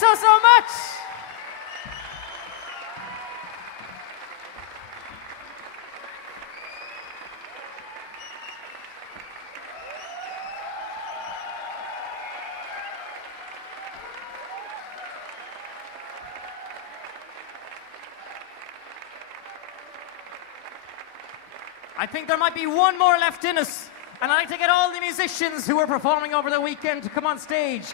you so much. I think there might be one more left in us, and I'd like to get all the musicians who were performing over the weekend to come on stage.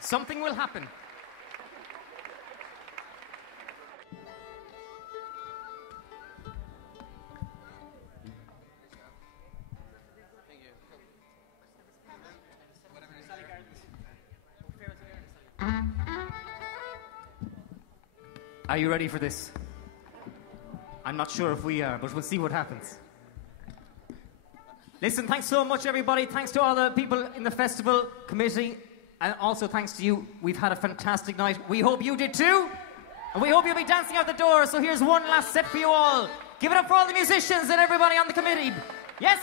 Something will happen. Are you ready for this? I'm not sure if we are, but we'll see what happens. Listen, thanks so much, everybody. Thanks to all the people in the festival committee, and also thanks to you. We've had a fantastic night. We hope you did too, and we hope you'll be dancing out the door. So here's one last set for you all. Give it up for all the musicians and everybody on the committee. Yes?